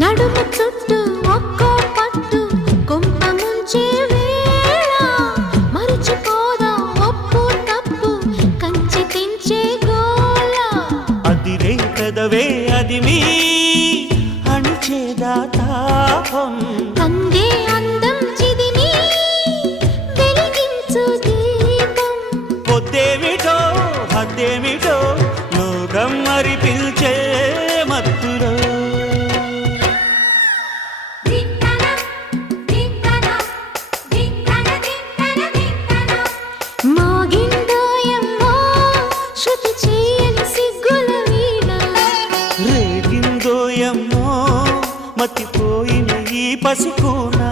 నడుము చుట్టూ ఒక్కో పట్టు కొంప ముంచే వేళ మరిచిపోదా ఒప్పు తప్పు కంచి తెంచే గోల అదిరే పెదవే అది మీ అణిచేదా తాపం కందే అందం చిదిమి వెలిగించు దీపం పొద్దేమిటో హద్దేమిటో లోకం మరి పిల్చే మత్తులో మోగిందోయమ్మో శృతి చేయని సిగ్గుల వీణ రేగిందోయమ్మో మతిపోయిన ఈ పసికూనా